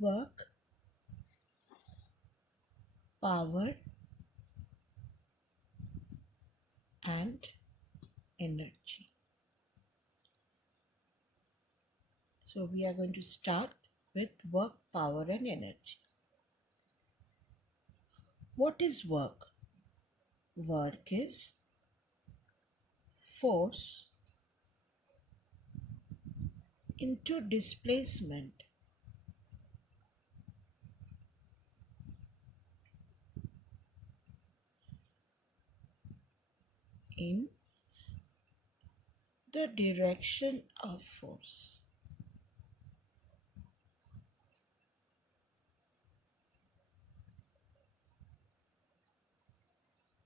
work, power, and energy. So we are going to start with work, power, and energy. What is work? Work is force into displacement in the direction of force.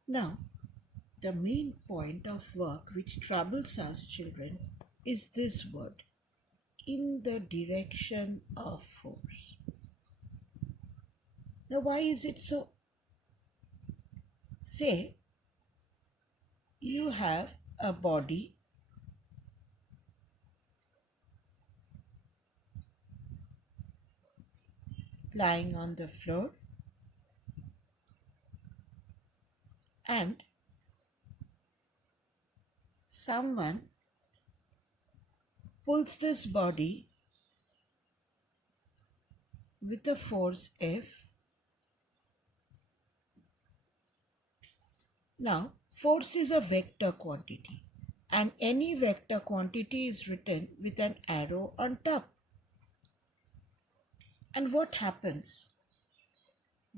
Now, the main point of work which troubles us children is this word, in the direction of force. Now, why is it so? Say, you have a body lying on the floor and someone pulls this body with a force F. Now, force is a vector quantity and any vector quantity is written with an arrow on top. And what happens?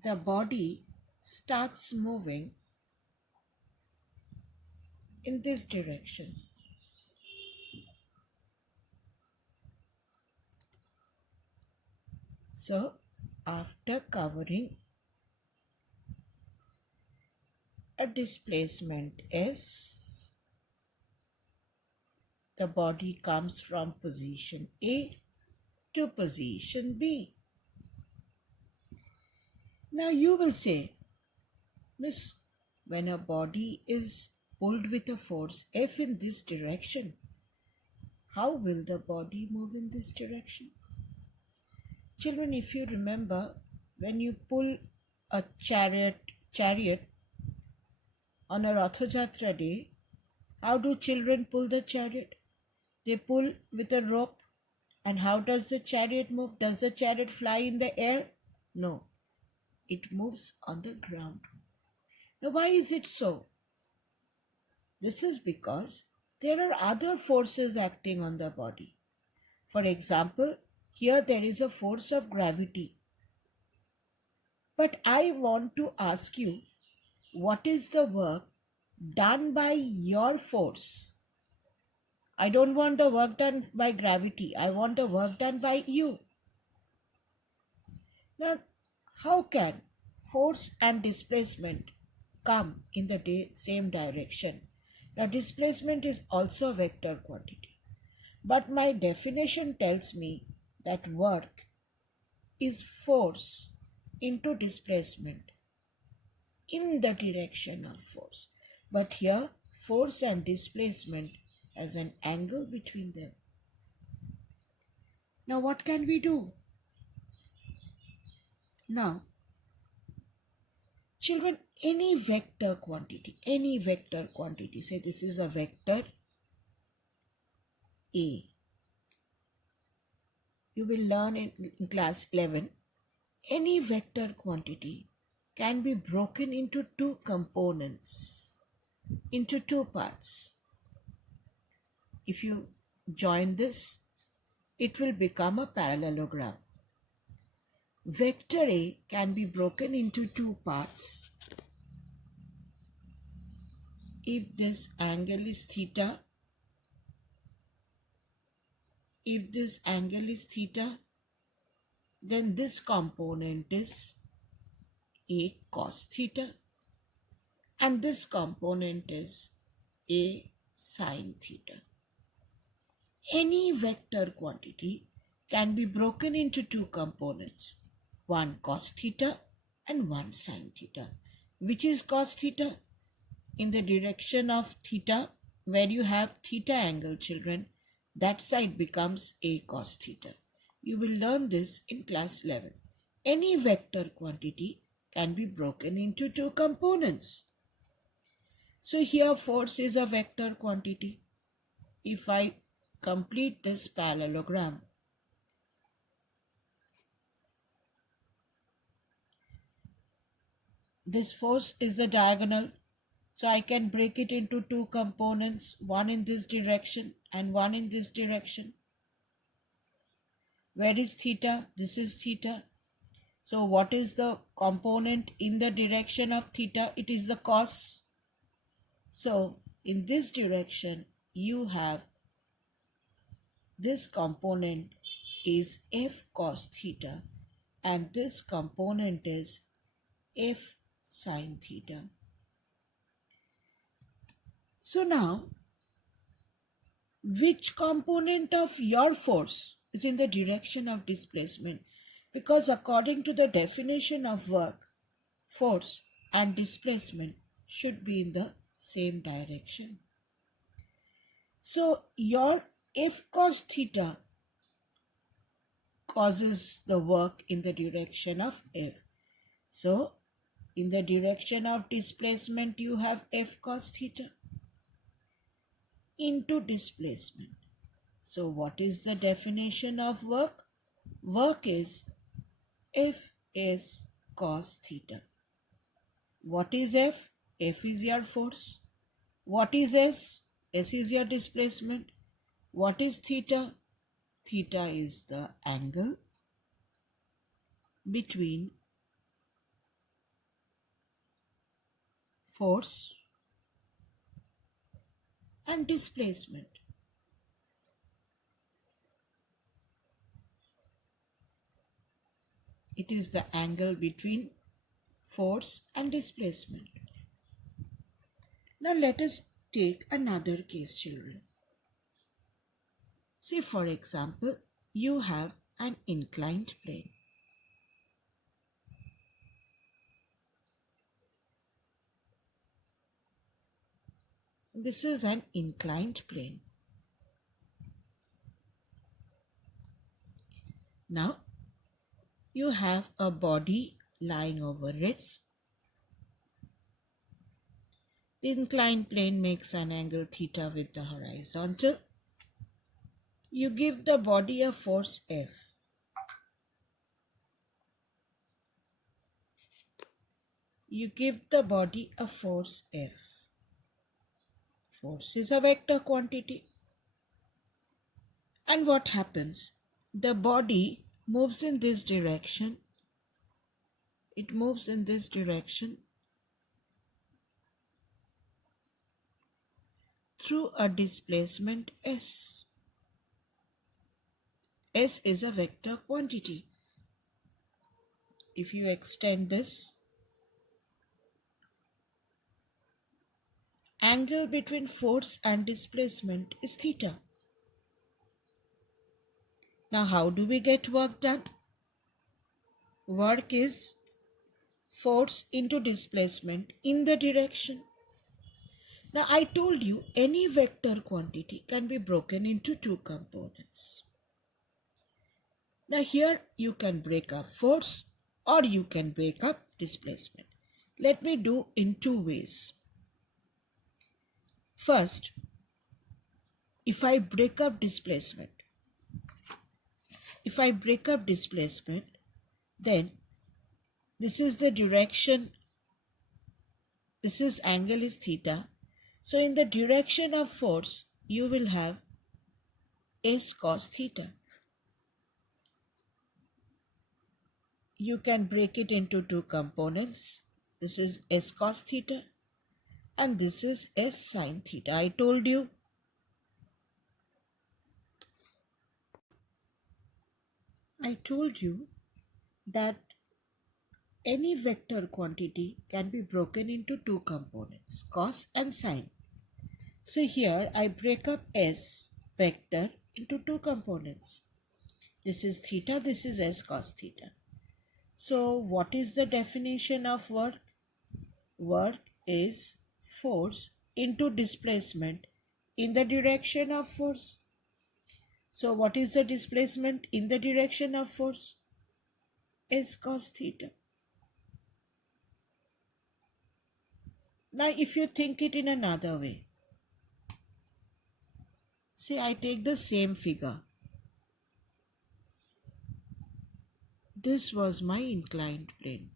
The body starts moving in this direction. So, after covering a displacement S, the body comes from position A to position B. Now you will say, Miss, when a body is pulled with a force F in this direction, how will the body move in this direction? Children, if you remember, when you pull a chariot on a Ratha Jatra day, how do children pull the chariot? They pull with a rope. And how does the chariot move? Does the chariot fly in the air? No, it moves on the ground. Now, why is it so? This is because there are other forces acting on the body. For example, here there is a force of gravity. But I want to ask you, what is the work done by your force? I don't want the work done by gravity. I want the work done by you. Now, how can force and displacement come in the same direction? Now, displacement is also a vector quantity. But my definition tells me that work is force into displacement in the direction of force. But here, force and displacement has an angle between them. Now, what can we do? Now, children, any vector quantity, say this is a vector A. You will learn in class 11, any vector quantity can be broken into two components, into two parts. If you join this, it will become a parallelogram. Vector A can be broken into two parts. If this angle is theta, then this component is A cos theta and this component is A sin theta. Any vector quantity can be broken into two components, one cos theta and one sin theta. Which is cos theta? In the direction of theta, where you have theta angle, children, that side becomes A cos theta. You will learn this in class 11. Any vector quantity can be broken into two components. So here force is a vector quantity. If I complete this parallelogram, this force is the diagonal. So I can break it into two components, one in this direction and one in this direction. Where is theta? This is theta. So what is the component in the direction of theta? It is the cos. So in this direction, you have this component is f cos theta and this component is f sin theta. So now, which component of your force is in the direction of displacement? Because according to the definition of work, force and displacement should be in the same direction. So your F cos theta causes the work in the direction of F. So in the direction of displacement, you have F cos theta into displacement. So what is the definition of work? Work is F is cos theta. What is F? F is your force. What is S? S is your displacement. What is theta? Theta is the angle between force and displacement. It is the angle between force and displacement. Now let us take another case, children. Say for example, you have an inclined plane. This is an inclined plane. Now you have a body lying over it. The inclined plane makes an angle theta with the horizontal. You give the body a force F. You give the body a force F. Force is a vector quantity. And what happens? The body moves in this direction. It moves in this direction through a displacement S. S is a vector quantity. If you extend this, angle between force and displacement is theta. Now how do we get work done? Work is force into displacement in the direction. Now I told you any vector quantity can be broken into two components. Now here you can break up force or you can break up displacement. Let me do in two ways. First, if I break up displacement, then this is the direction, this is angle is theta. So in the direction of force, you will have S cos theta. You can break it into two components. This is S cos theta and this is S sin theta. I told you that any vector quantity can be broken into two components, cos and sine. So here I break up S vector into two components. This is theta, this is S cos theta. So what is the definition of work? Work is force into displacement in the direction of force. So what is the displacement in the direction of force? S cos theta. Now if you think it in another way, say I take the same figure. This was my inclined plane.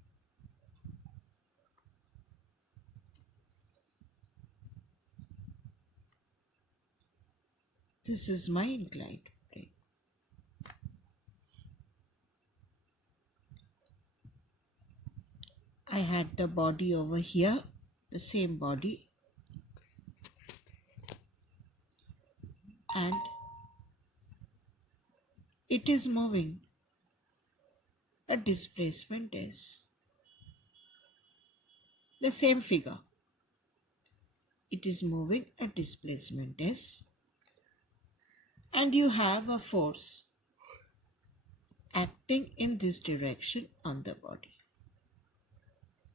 This is my inclined plane. I had the body over here, the same body, and it is moving a displacement S. The same figure. It is moving a displacement S, and you have a force acting in this direction on the body.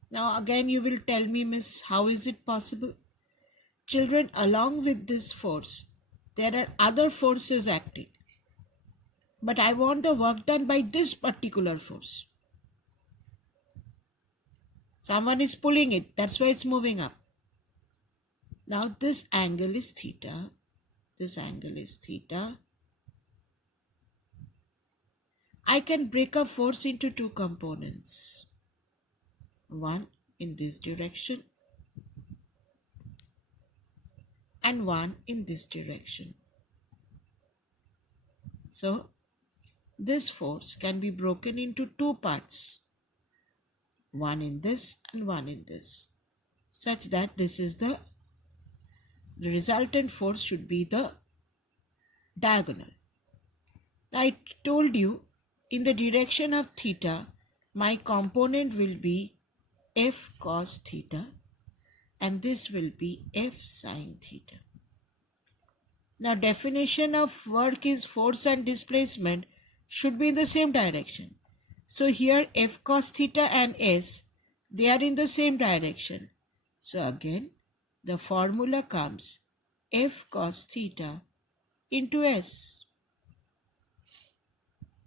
Now again you will tell me, Miss, how is it possible? Children, along with this force, there are other forces acting. But I want the work done by this particular force. Someone is pulling it, that's why it's moving up. Now this angle is theta. This angle is theta. I can break a force into two components. One in this direction and one in this direction. So this force can be broken into two parts. One in this and one in this. Such that this is the resultant force should be the diagonal. I told you in the direction of theta, my component will be F cos theta and this will be F sin theta. Now definition of work is force and displacement should be in the same direction. So here F cos theta and S, they are in the same direction. So again the formula comes F cos theta into S.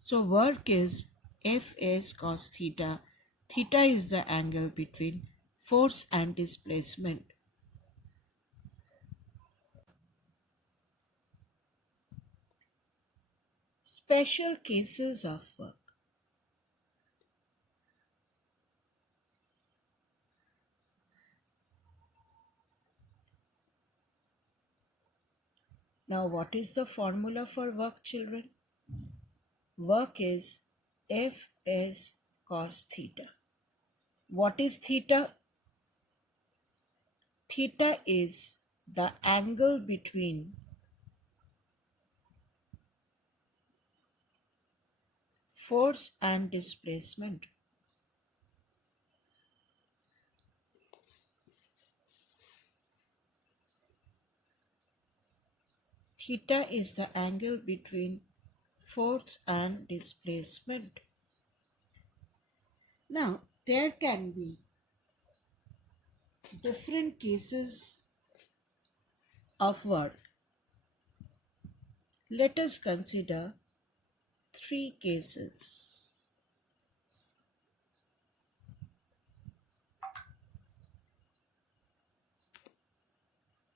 So work is Fs cos theta. Theta is the angle between force and displacement. Special cases of work. Now what is the formula for work, children? Work is Fs cos theta. What is theta? Theta is the angle between force and displacement. Theta is the angle between force and displacement. Now, there can be different cases of work. Let us consider three cases.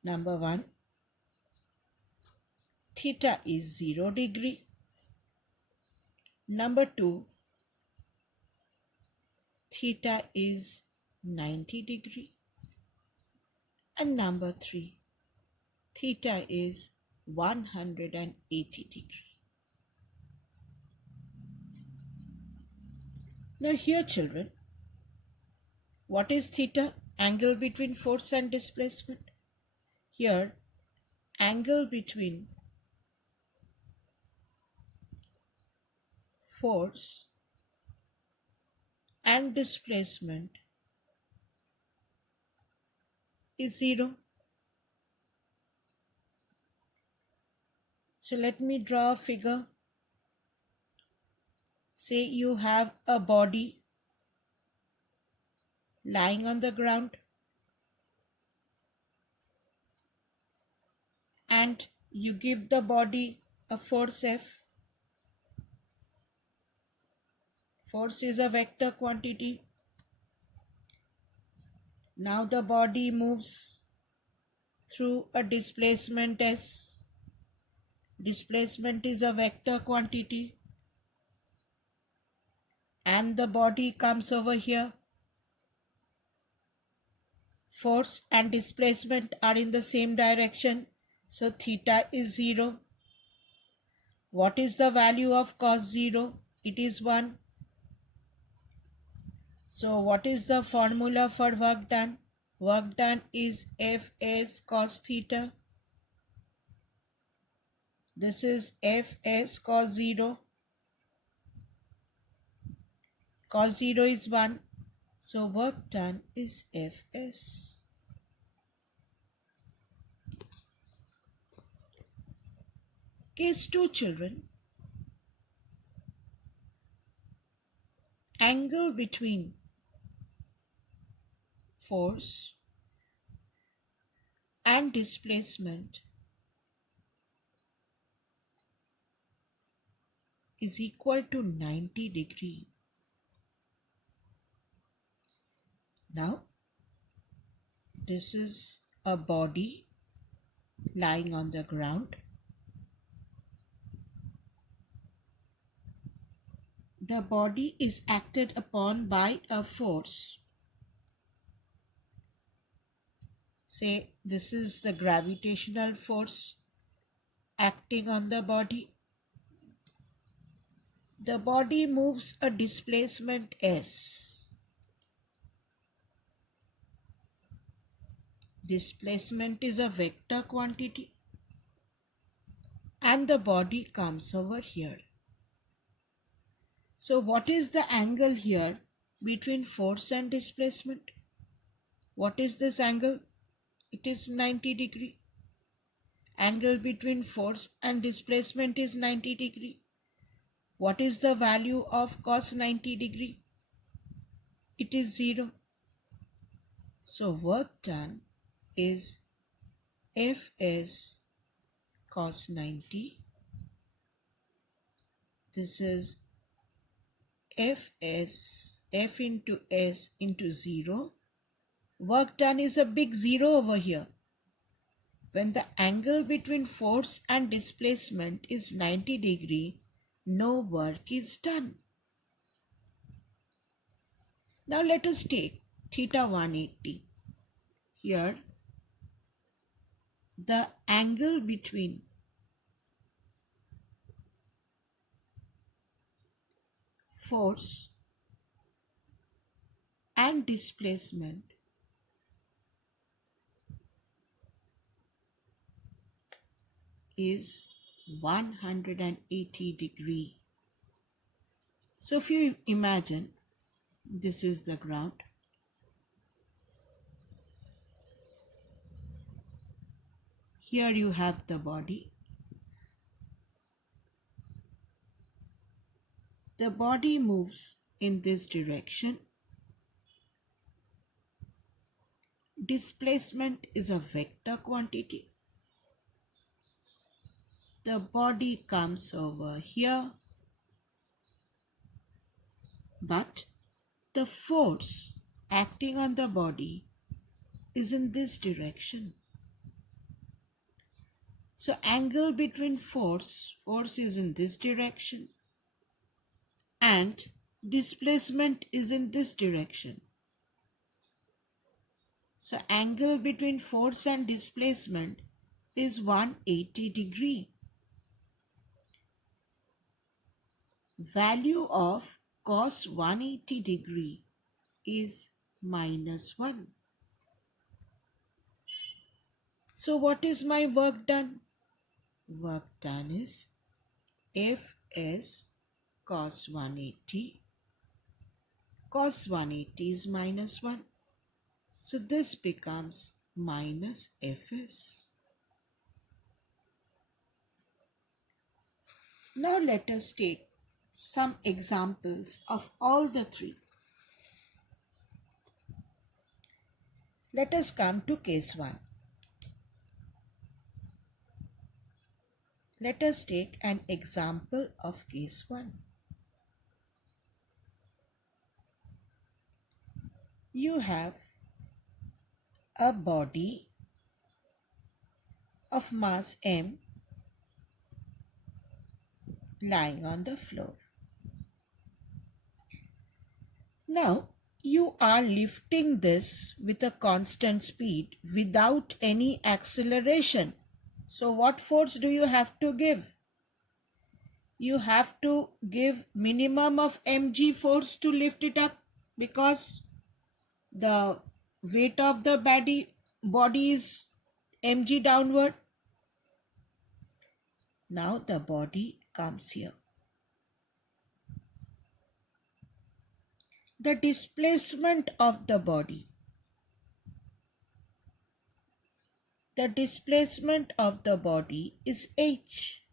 Number one, theta is 0 degree. Number two, theta is 90 degree. And number three, theta is 180 degree. Now here, children, what is theta? Angle between force and displacement. Here, angle between force and displacement is 0. So let me draw a figure. Say you have a body lying on the ground and you give the body a force F. Force is a vector quantity. Now the body moves through a displacement S. Displacement is a vector quantity. And the body comes over here. Force and displacement are in the same direction. So theta is 0. What is the value of cos 0? It is 1. So what is the formula for work done? Work done is Fs cos theta. This is Fs cos 0. Cos 0 is 1. So work done is Fs. Case 2, children. Angle between force and displacement is equal to 90 degree. Now, this is a body lying on the ground. The body is acted upon by a force. Say this is the gravitational force acting on the body. The body moves a displacement S. Displacement is a vector quantity. And the body comes over here. So what is the angle here between force and displacement? What is this angle? It is 90 degree. Angle between force and displacement is 90 degree. What is the value of cos 90 degree? It is 0. So work done is Fs cos 90. This is Fs, F into S into 0. Work done is a big 0 over here. When the angle between force and displacement is 90 degree, no work is done. Now let us take theta 180. Here, the angle between force and displacement is 180 degree. So if you imagine this is the ground. Here you have the body. The body moves in this direction. Displacement is a vector quantity. The body comes over here, but the force acting on the body is in this direction. So angle between force is in this direction, and displacement is in this direction. So angle between force and displacement is 180 degree. Value of cos 180 degree is -1. So what is my work done? Work done is Fs cos 180. Cos 180 is -1. So this becomes minus Fs. Now let us take some examples of all the three. Let us come to case 1. Let us take an example of case 1. You have a body of mass m lying on the floor. Now, you are lifting this with a constant speed without any acceleration. So, what force do you have to give? You have to give minimum of mg force to lift it up, because the weight of the body is mg downward. Now the body comes here. The displacement of the body. The displacement of the body is h.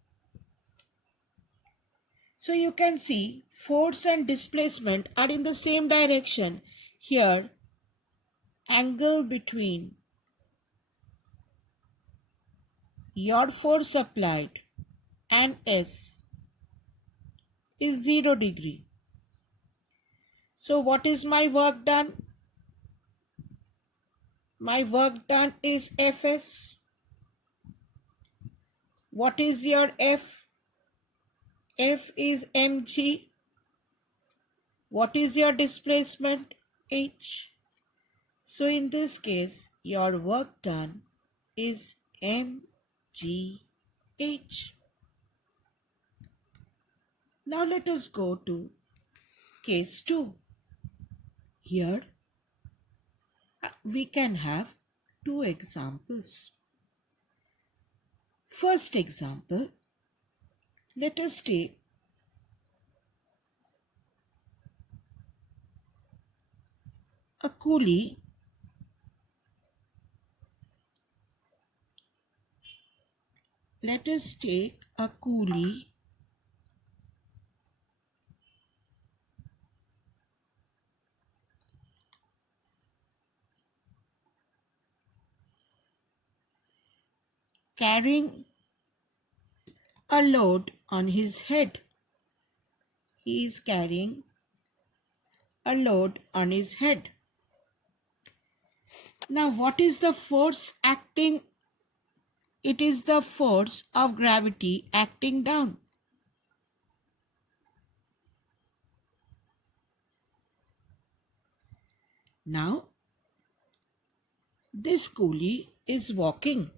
So you can see force and displacement are in the same direction. Here, angle between your force applied and S is 0 degree. So what is my work done? My work done is Fs. What is your F? F is mg. What is your displacement? H. So in this case, your work done is mgh. Now let us go to case 2. Here we can have two examples. First example, let us take a coolie carrying a load on his head. He is carrying a load on his head. Now what is the force acting? It is the force of gravity acting down. Now this coolie is walking.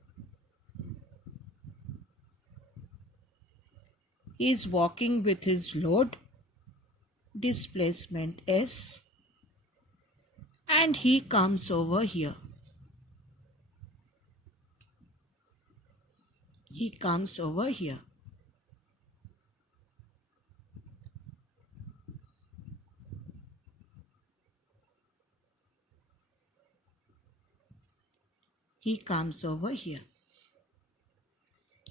He is walking with his load, displacement S, and he comes over here. He comes over here. He comes over here.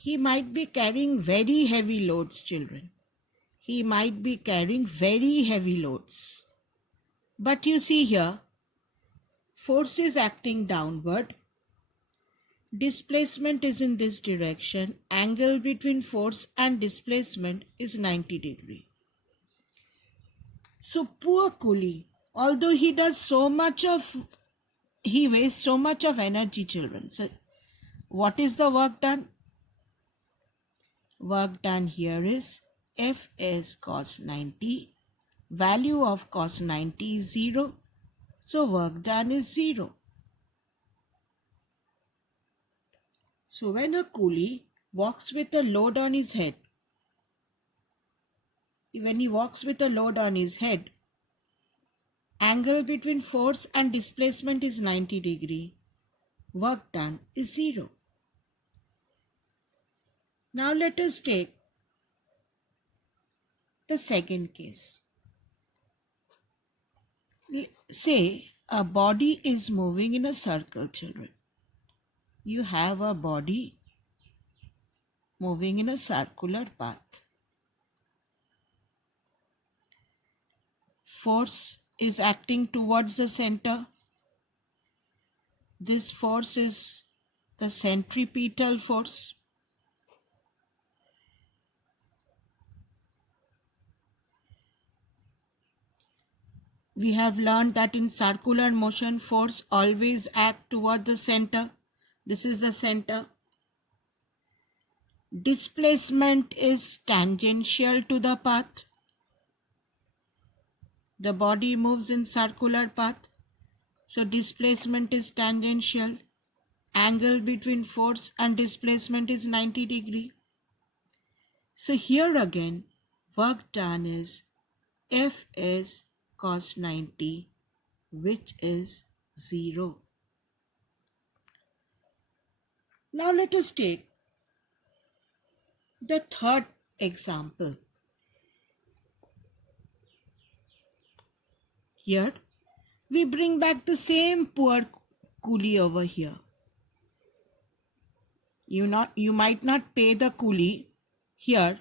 He might be carrying very heavy loads, children. He might be carrying very heavy loads. But you see here, force is acting downward. Displacement is in this direction. Angle between force and displacement is 90 degree. So poor coolie, although he wastes so much of energy, children. So what is the work done? Work done here is F is cos 90. Value of cos 90 is 0. So work done is 0. So when a coolie walks with a load on his head, angle between force and displacement is 90 degree. Work done is 0. Now let us take the second case. Say a body is moving in a circle, children. You have a body moving in a circular path. Force is acting towards the center. This force is the centripetal force. We have learned that in circular motion, force always act toward the center. This is the center. Displacement is tangential to the path. The body moves in circular path, so displacement is tangential. Angle between force and displacement is 90 degree. So here again, work done is F is cos 90, which is 0. Now let us take the third example. Here we bring back the same poor coolie over here. You might not pay the coolie here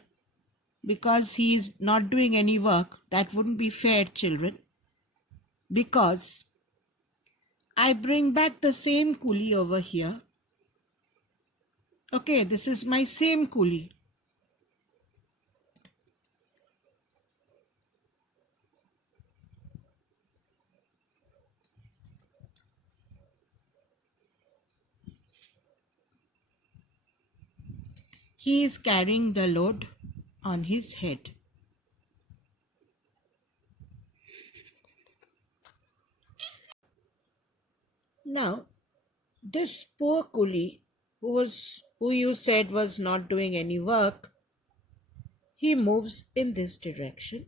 because he is not doing any work. That wouldn't be fair, children. Because I bring back the same coolie over here. Okay, this is my same coolie. He is carrying the load on his head. Now, this poor coolie who you said was not doing any work, he moves in this direction.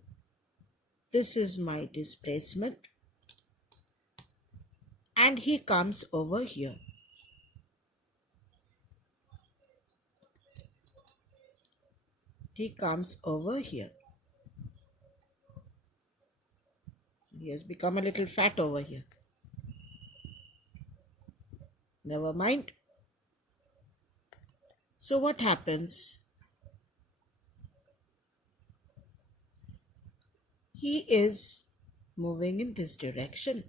This is my displacement. And he comes over here. He comes over here. He has become a little fat over here. Never mind. So what happens? He is moving in this direction.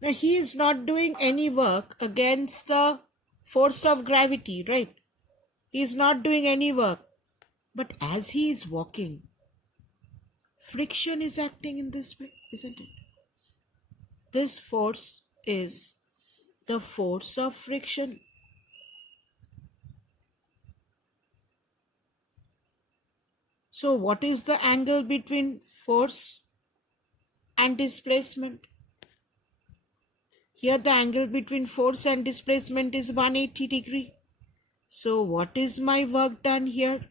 Now he is not doing any work against the force of gravity, right? He is not doing any work. But as he is walking, friction is acting in this way, isn't it? This force is the force of friction. So what is the angle between force and displacement? Here the angle between force and displacement is 180 degree. So what is my work done here?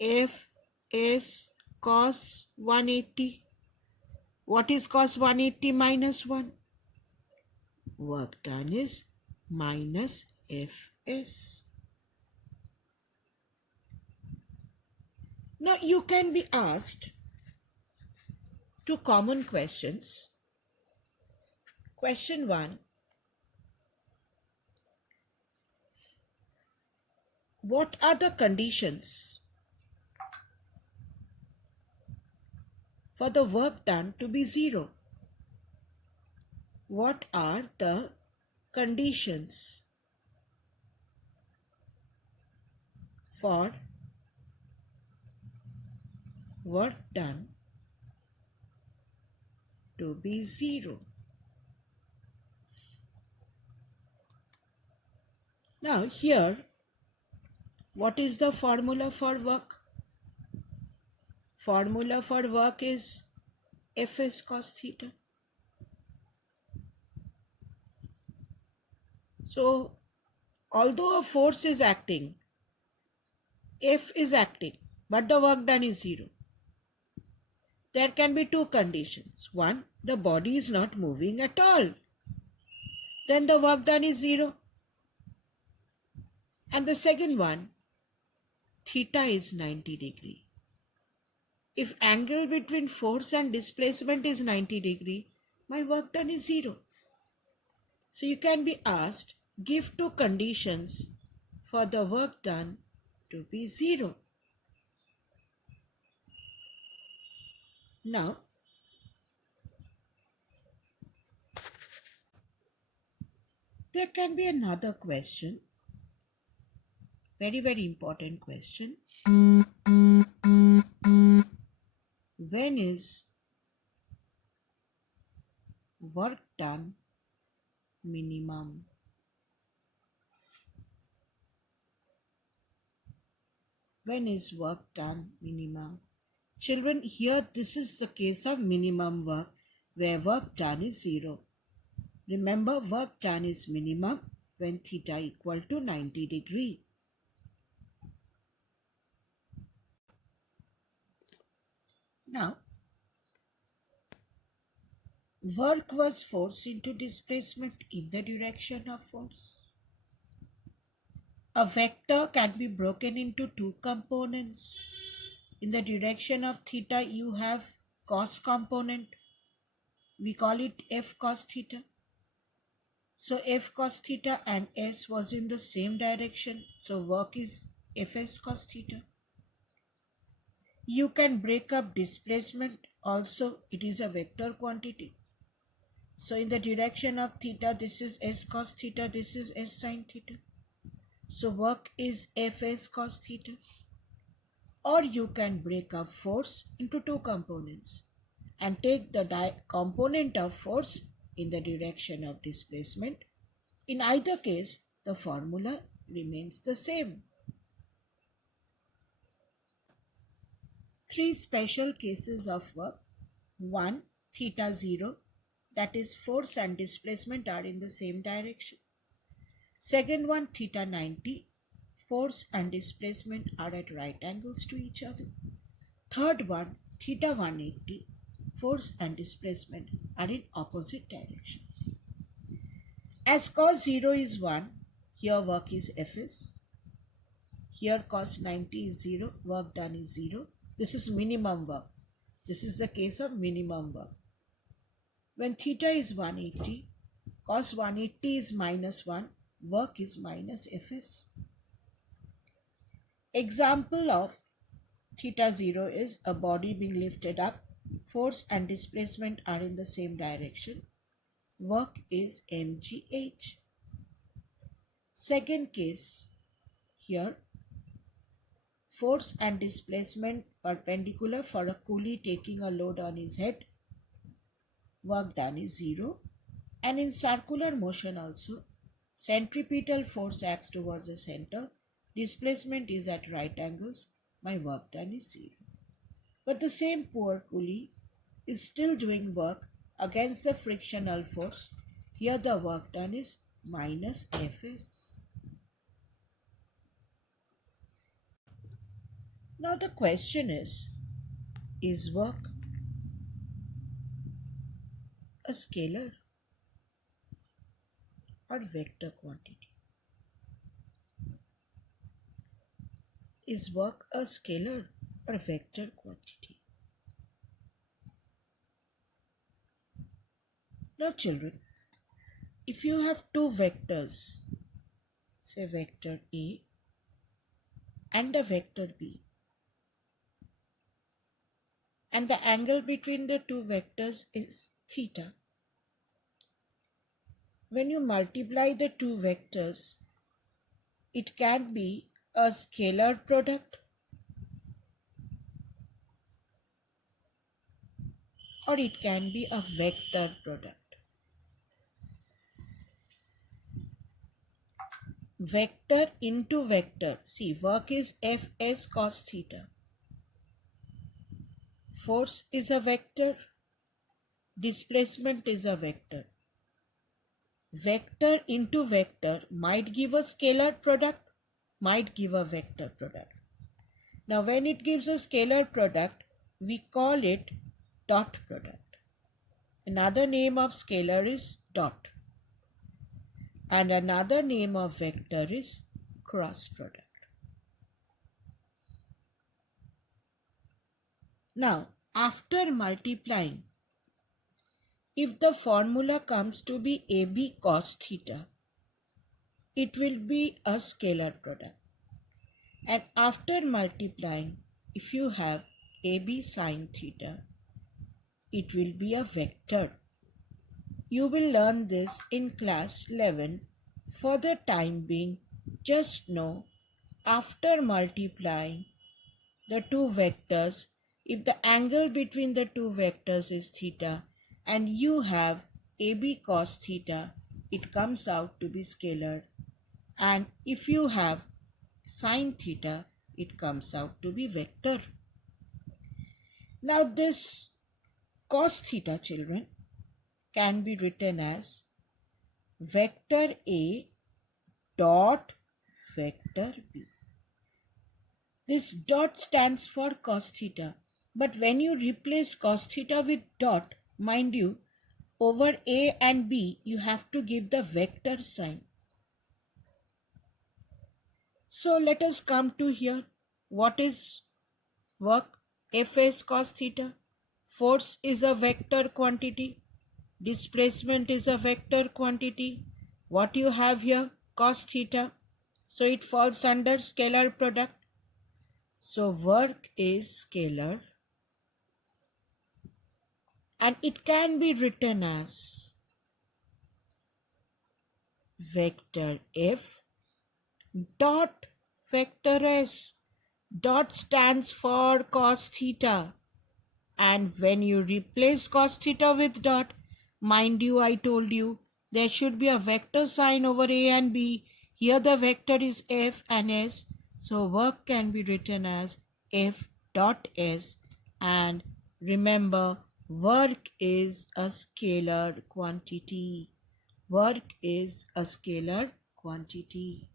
F is cos 180. What is cos 180 minus 1? Work done is minus Fs. Now you can be asked two common questions. Question 1. What are the conditions for the work done to be 0? What are the conditions for work done to be 0? Now here, what is the formula for work? Formula for work is Fs cos theta. So, although a force is acting, F is acting, but the work done is 0. There can be two conditions. One, the body is not moving at all. Then the work done is 0. And the second one, theta is 90 degree. If angle between force and displacement is 90 degree, my work done is 0. So you can be asked, give two conditions for the work done to be 0. Now, there can be another question, very, very important question. when is work done minimum? When is work done minimum? Children, here this is the case of minimum work where work done is 0. Remember, work done is minimum when theta equal to 90 degree. Now, work was forced into displacement in the direction of force. A vector can be broken into two components. In the direction of theta, you have cos component. We call it F cos theta. So F cos theta and S was in the same direction. So work is Fs cos theta. You can break up displacement also. It is a vector quantity. So in the direction of theta, this is S cos theta, this is S sin theta. So work is Fs cos theta. Or you can break up force into two components and take the component of force in the direction of displacement. In either case, the formula remains the same. Three special cases of work. One, theta 0, that is force and displacement are in the same direction. Second one, theta 90, force and displacement are at right angles to each other. Third one, theta 180, force and displacement are in opposite direction. As cos 0 is 1, here work is Fs. Here cos 90 is 0, work done is 0. This is minimum work. This is the case of minimum work. When theta is 180, cos 180 is minus 1, work is minus Fs. Example of theta 0 is a body being lifted up, force and displacement are in the same direction, work is mgh. Second case, here force and displacement perpendicular for a coolie taking a load on his head, work done is 0. And in circular motion also, centripetal force acts towards the center, displacement is at right angles, my work done is 0. But the same poor coolie is still doing work against the frictional force. Here the work done is minus Fs. Now the question is work a scalar or vector quantity? Is work a scalar or vector quantity? Now children, if you have two vectors, say vector A and a vector B, and the angle between the two vectors is theta, when you multiply the two vectors, it can be a scalar product or it can be a vector product. Vector into vector. See, work is Fs cos theta. Force is a vector. Displacement is a vector. Vector into vector might give a scalar product, might give a vector product. Now when it gives a scalar product, we call it dot product. Another name of scalar is dot. And another name of vector is cross product. Now, after multiplying, if the formula comes to be AB cos theta, it will be a scalar product. And after multiplying, if you have AB sin theta, it will be a vector. You will learn this in class 11. For the time being, just know after multiplying the two vectors, If the angle between the two vectors is theta and you have AB cos theta, it comes out to be scalar. And if you have sine theta, it comes out to be vector. Now this cos theta, children, can be written as vector A dot vector B. This dot stands for cos theta. But when you replace cos theta with dot, mind you, over A and B, you have to give the vector sign. So let us come to here. What is work? F is cos theta. Force is a vector quantity. Displacement is a vector quantity. What you have here? Cos theta. So it falls under scalar product. So work is scalar. And it can be written as vector F dot vector S. Dot stands for cos theta. And when you replace cos theta with dot, mind you, I told you, there should be a vector sign over A and B. Here the vector is F and S. So work can be written as F dot S. And remember, work is a scalar quantity. Work is a scalar quantity.